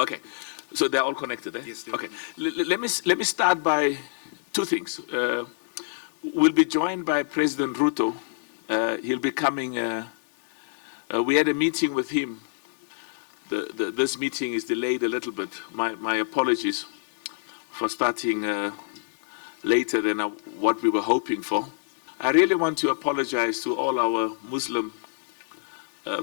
Okay, so they're all connected, eh? Yes, Okay, let me start by two things. We'll be joined by President Ruto. He'll be coming. We had a meeting with him. This meeting is delayed a little bit. My apologies for starting later than what we were hoping for. I really want to apologize to all our Muslim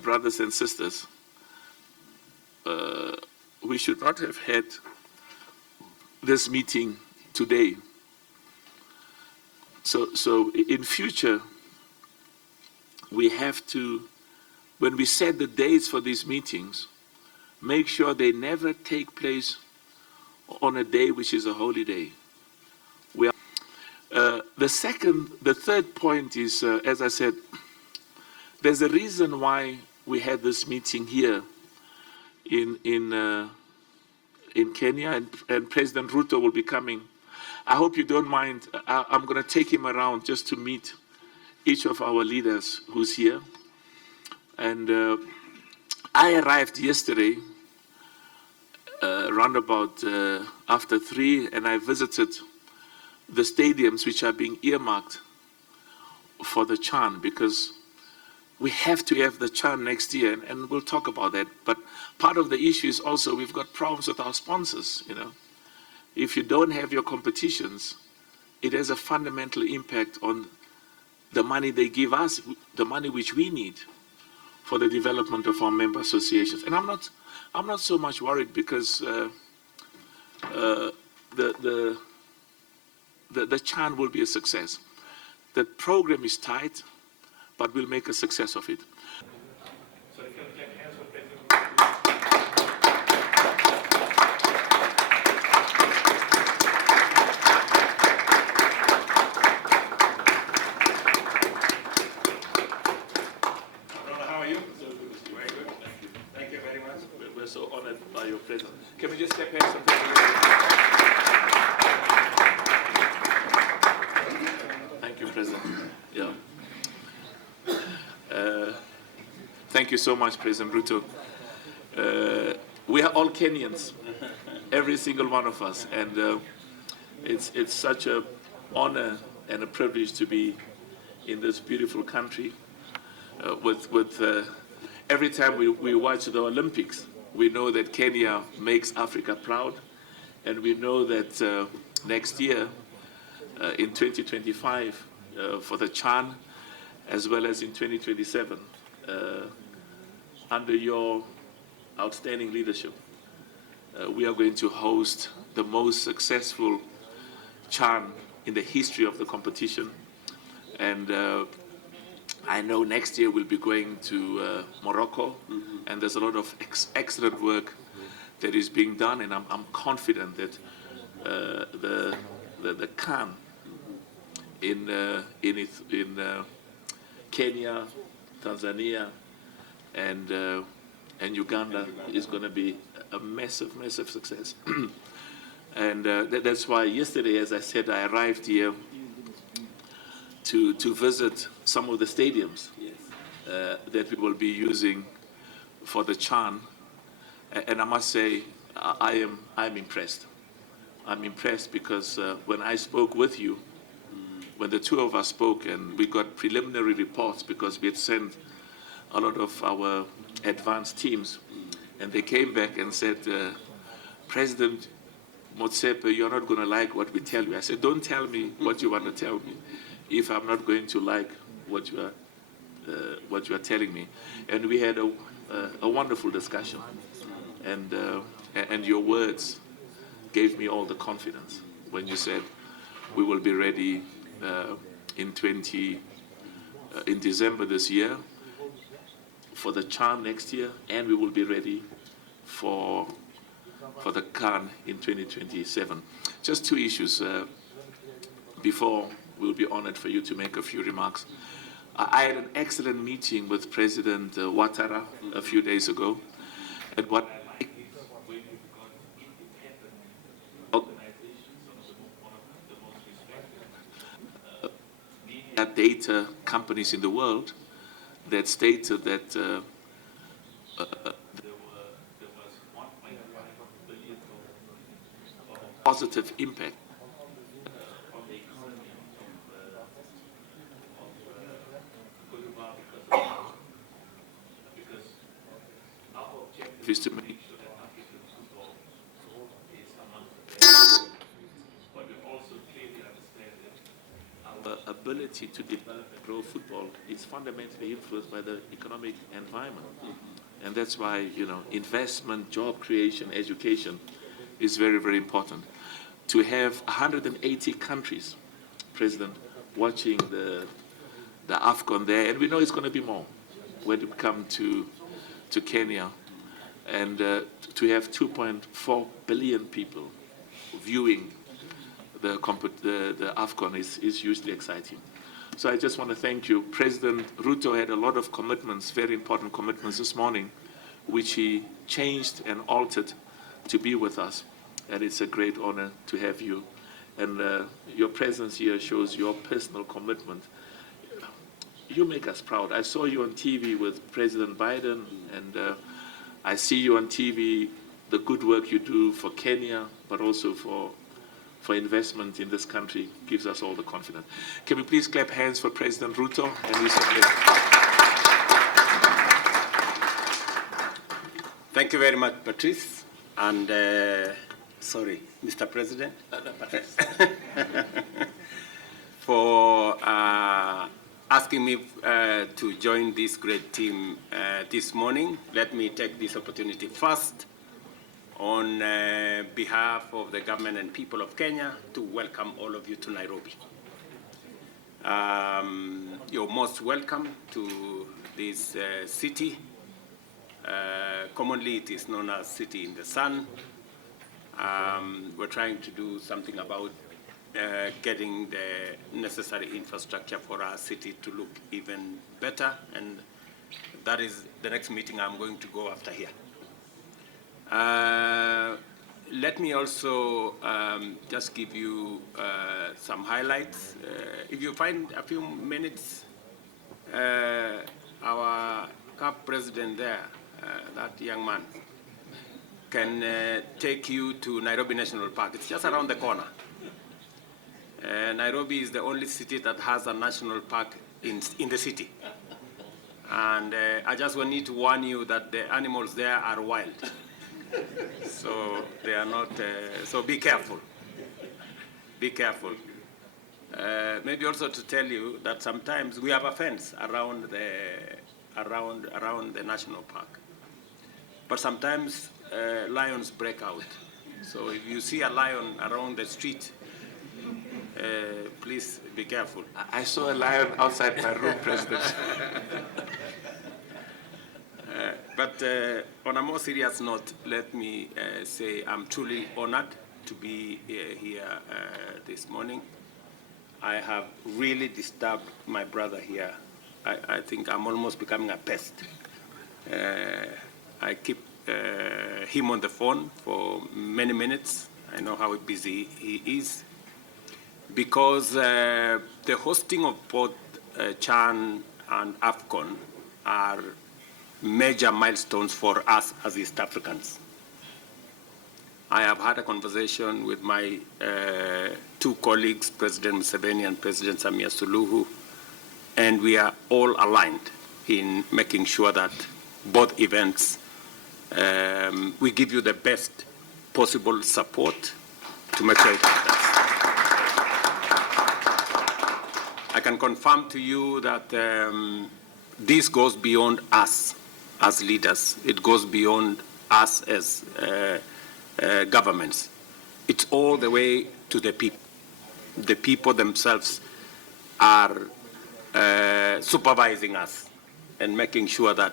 brothers and sisters. We should not have had this meeting today. So in future, we have to, when we set the dates for these meetings, make sure they never take place on a day which is a holy day. The third point is, as I said, there's a reason why we had this meeting here in Kenya, and President Ruto will be coming. I hope you don't mind. I'm going to take him around just to meet each of our leaders who's here. And I arrived yesterday, around about after 3, and I visited the stadiums which are being earmarked for the CHAN, because we have to have the CHAN next year, and we'll talk about that. But part of the issue is also we've got problems with our sponsors, you know. If you don't have your competitions, it has a fundamental impact on the money they give us, the money which we need for the development of our member associations. And I'm not so much worried, because the CHAN will be a success. The program is tight, but we'll make a success of it. So if you can hands for President. How are you? So good to see you. Very good. Thank you. Thank you very much. We're so honored by your presence. Can we just step hands for President? Thank you, President. Yeah. Thank you so much, President Ruto. We are all Kenyans, every single one of us, and it's such an honor and a privilege to be in this beautiful country. Every time we watch the Olympics, we know that Kenya makes Africa proud, and we know that next year, in 2025, for the CHAN, as well as in 2027, under your outstanding leadership, we are going to host the most successful CHAN in the history of the competition. And I know next year we'll be going to Morocco, and there's a lot of excellent work that is being done, and I'm confident that the CAN in Kenya, Tanzania, and Uganda is going to be a massive success. And that's why yesterday, as I said, I arrived here to visit some of the stadiums that we will be using for the CHAN. And I must say, I'm impressed. I'm impressed because when I spoke with you, when the two of us spoke, and we got preliminary reports because we had sent a lot of our advanced teams, and they came back and said, President Motsepe, you're not going to like what we tell you. I said, don't tell me what you want to tell me if I'm not going to like what you are telling me. And we had a wonderful discussion, and your words gave me all the confidence when you said we will be ready in December this year for the CHAN next year, and we will be ready for the CAN in 2027. Just two issues before we'll be honored for you to make a few remarks. I had an excellent meeting with President Ouattara a few days ago, and what data companies in the world that stated that there was 1.5 positive impact on the economy because our objective is to make sure that African football is among the best. But we also clearly understand that our ability to develop and grow football is fundamentally influenced by the economic environment. And that's why, investment, job creation, education is very, very important. To have 180 countries, President, watching the AFCON there, and we know it's going to be more when we come to Kenya, and to have 2.4 billion people viewing the AFCON is hugely exciting. So I just want to thank you. President Ruto had a lot of commitments, very important commitments this morning, which he changed and altered to be with us. And it's a great honor to have you. And your presence here shows your personal commitment. You make us proud. I saw you on TV with President Biden, and I see you on TV, the good work you do for Kenya, but also for investment in this country gives us all the confidence. Can we please clap hands for President Ruto and his family? Thank you very much, Patrice. And sorry, Mr. President, Patrice. for asking me to join this great team this morning. Let me take this opportunity first on behalf of the government and people of Kenya to welcome all of you to Nairobi. You're most welcome to this city. Commonly it is known as City in the Sun. We're trying to do something about getting the necessary infrastructure for our city to look even better, and that is the next meeting I'm going to go after here. Let me also just give you some highlights. If you find a few minutes, our CAF president there, that young man, can take you to Nairobi National Park. It's just around the corner. Nairobi is the only city that has a national park in the city. And I just need to warn you that the animals there are wild. So they are not, so be careful. Be careful. Maybe also to tell you that sometimes we have a fence around the national park. But sometimes lions break out. So if you see a lion around the street, please be careful. I saw a lion outside my room, President. But on a more serious note, let me say I'm truly honored to be here this morning. I have really disturbed my brother here. I think I'm almost becoming a pest. I keep him on the phone for many minutes. I know how busy he is. Because the hosting of both CHAN and AFCON are major milestones for us as East Africans. I have had a conversation with my two colleagues, President Motsepe and President Samia Suluhu, and we are all aligned in making sure that both events, we give you the best possible support to make sure it happens. I can confirm to you that this goes beyond us as leaders. It goes beyond us as governments. It's all the way to the people. The people themselves are supervising us and making sure that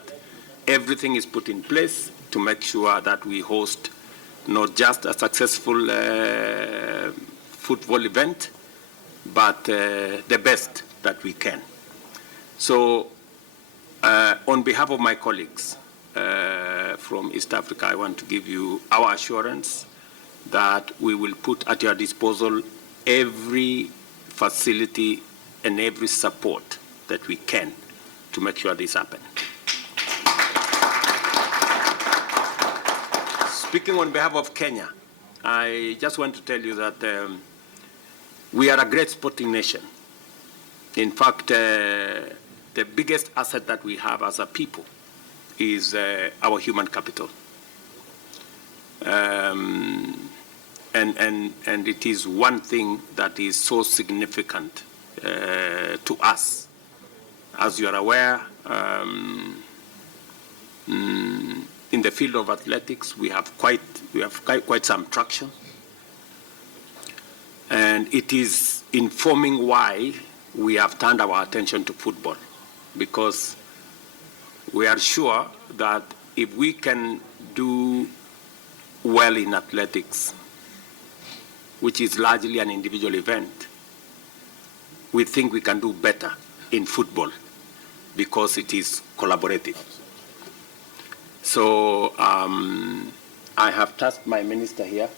everything is put in place to make sure that we host not just a successful football event, but the best that we can. So on behalf of my colleagues from East Africa, I want to give you our assurance that we will put at your disposal every facility and every support that we can to make sure this happens. Speaking on behalf of Kenya, I just want to tell you that we are a great sporting nation. In fact, the biggest asset that we have as a people is our human capital. And it is one thing that is so significant to us. As you are aware, in the field of athletics, we have quite some traction, and it is informing why we have turned our attention to football, because we are sure that if we can do well in athletics, which is largely an individual event, we think we can do better in football because it is collaborative. So I have tasked my minister here.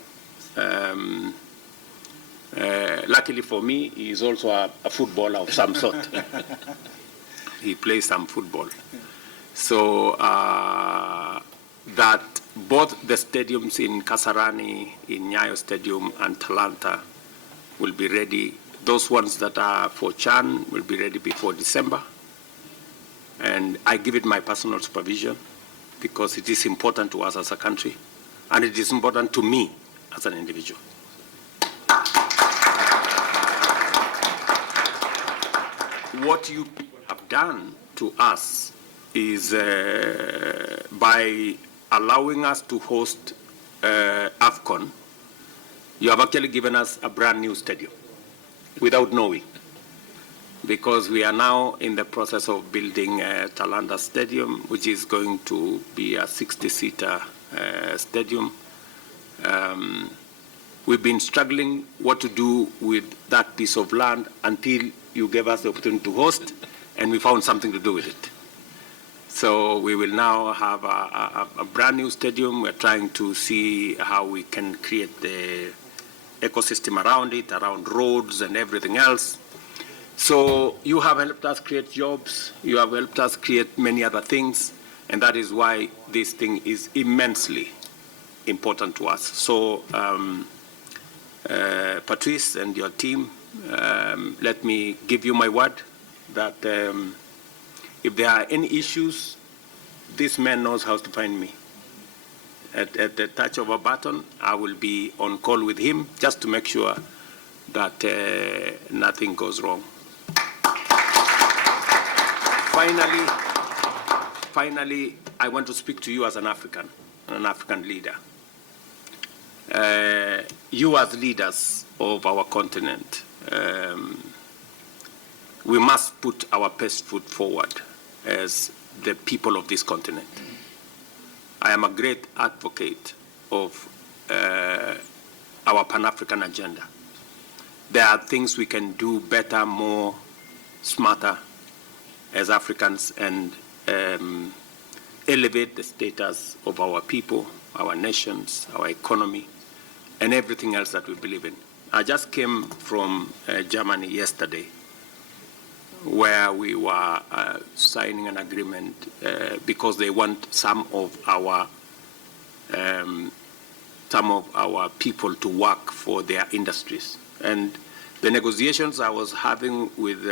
Luckily for me, he is also a footballer of some sort. He plays some football. So that both the stadiums in Kasarani, in Nyayo Stadium, and Talanta will be ready. Those ones that are for Chan will be ready before December. And I give it my personal supervision because it is important to us as a country, and it is important to me as an individual. What you have done to us is by allowing us to host AFCON, you have actually given us a brand new stadium without knowing, because we are now in the process of building Talanta Stadium, which is going to be a 60-seater stadium. We've been struggling what to do with that piece of land until you gave us the opportunity to host, and we found something to do with it. So we will now have a brand new stadium. We're trying to see how we can create the ecosystem around it, around roads and everything else. So you have helped us create jobs. You have helped us create many other things, and that is why this thing is immensely important to us. So Patrice and your team, let me give you my word that if there are any issues, this man knows how to find me. At the touch of a button, I will be on call with him just to make sure that nothing goes wrong. Finally, I want to speak to you as an African leader. You as leaders of our continent, we must put our best foot forward as the people of this continent. I am a great advocate of our Pan-African agenda. There are things we can do better, more, smarter as Africans, and elevate the status of our people, our nations, our economy, and everything else that we believe in. I just came from Germany yesterday, where we were signing an agreement because they want some of our people to work for their industries. And the negotiations I was having with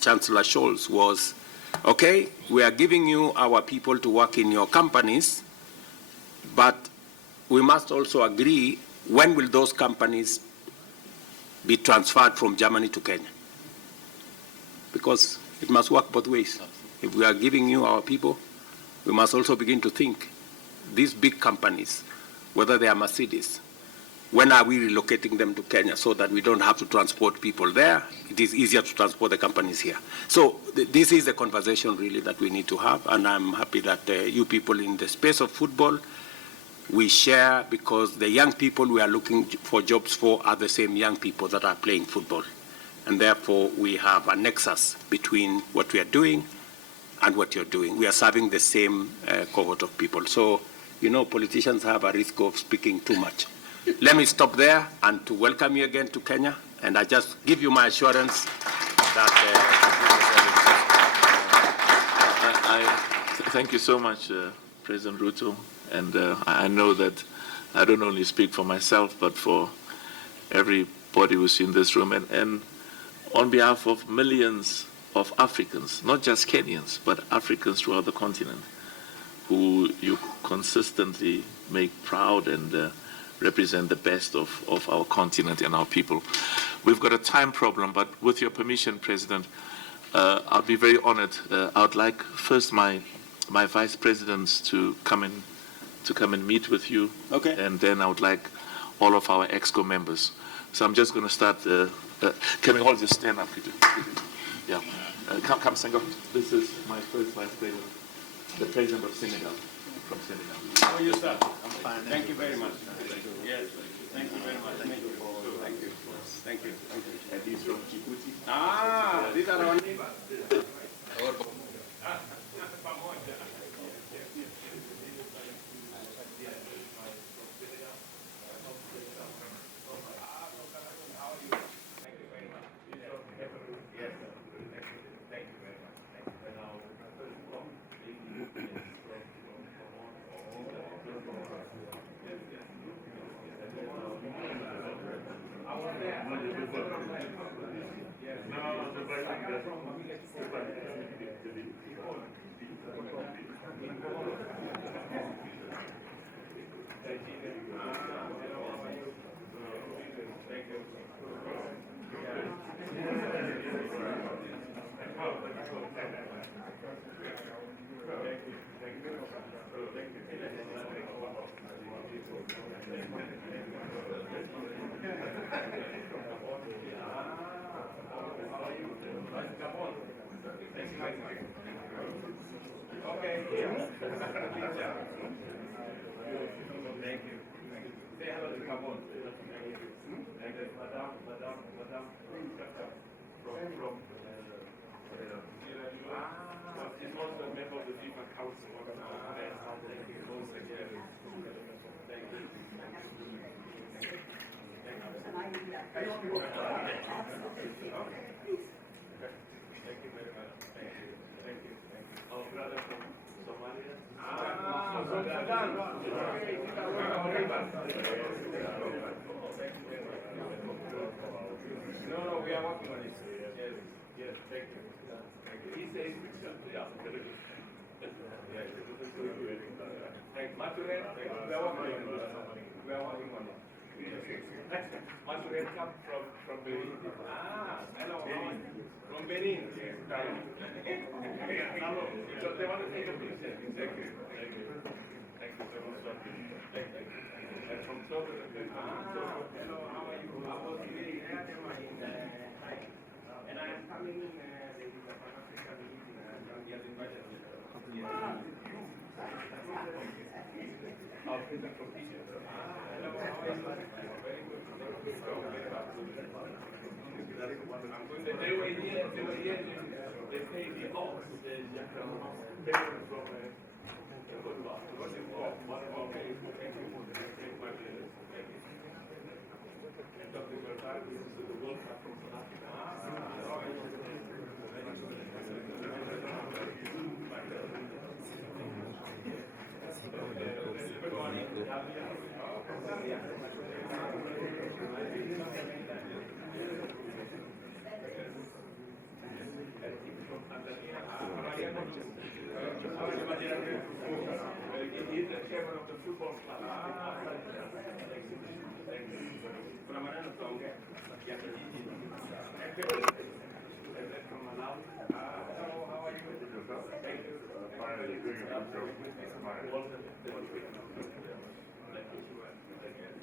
Chancellor Scholz was, okay, we are giving you our people to work in your companies, but we must also agree when will those companies be transferred from Germany to Kenya? Because it must work both ways. If we are giving you our people, we must also begin to think, these big companies, whether they are Mercedes, when are we relocating them to Kenya so that we don't have to transport people there? It is easier to transport the companies here. So this is the conversation really that we need to have, and I'm happy that you people in the space of football, we share, because the young people we are looking for jobs for are the same young people that are playing football. And therefore, we have a nexus between what we are doing and what you're doing. We are serving the same cohort of people. So, you know, politicians have a risk of speaking too much. Let me stop there and to welcome you again to Kenya. And I just give you my assurance that... Thank you so much, President Ruto. And I know that I don't only speak for myself, but for everybody who's in this room, and on behalf of millions of Africans, not just Kenyans, but Africans throughout the continent, who you consistently make proud and represent the best of our continent and our people. We've got a time problem, but with your permission, President, I'll be very honored. I would like first my vice presidents to come and meet with you. Okay. And then I would like all of our EXCO members. So I'm just going to start. Can we all just stand up? Yeah. Come, Senghor. This is my first vice president, the president of Senegal, from Senegal. How are you, sir? I'm fine. Thank you very much. Yes. Thank you very much. Thank you. Thank you. Thank you. Thank you. And he's from Djibouti. Ah, these are our neighbors. No, we are working on it. Yes, thank you. He says, yeah, thank Mature, we are working on it. Mature come from Benin. Ah, hello, from Benin. Yes, hello. So they want to take a picture. Thank you. Thank you so much. Thank you. And from Togo. Hello, how are you? I was really there in China. And I am coming in the Panafrican meeting. I'm getting invited. Our president from Egypt. Hello, how are you? Very good. They were here, they paid the ox, the from He's the chairman of the football club.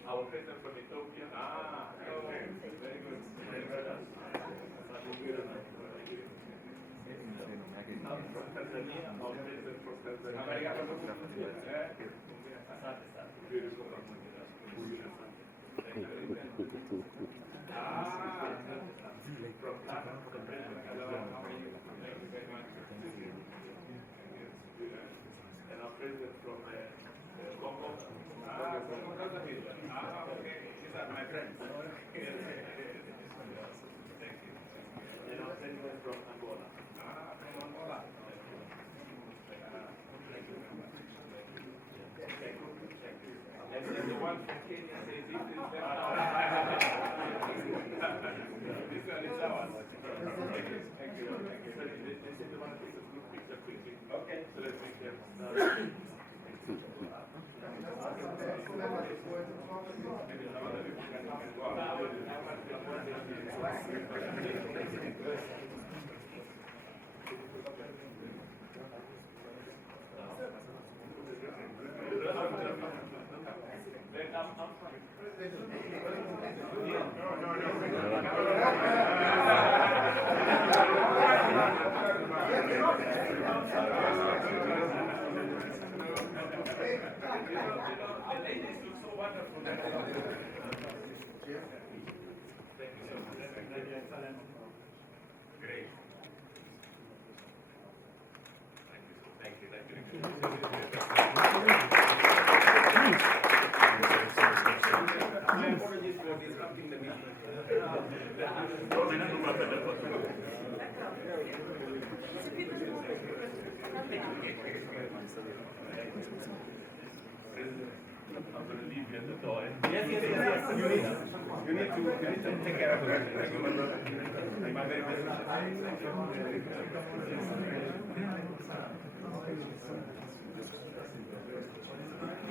Our president from Ethiopia. Hello. Very good. From Tanzania, our president from Tanzania. And our president from Congo. Okay, these are my friends. Thank you. And our president from Angola. From Angola. Thank you. And then the one I'm going to leave you at the door. Yes. You need to take care of her. I'm very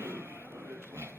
busy.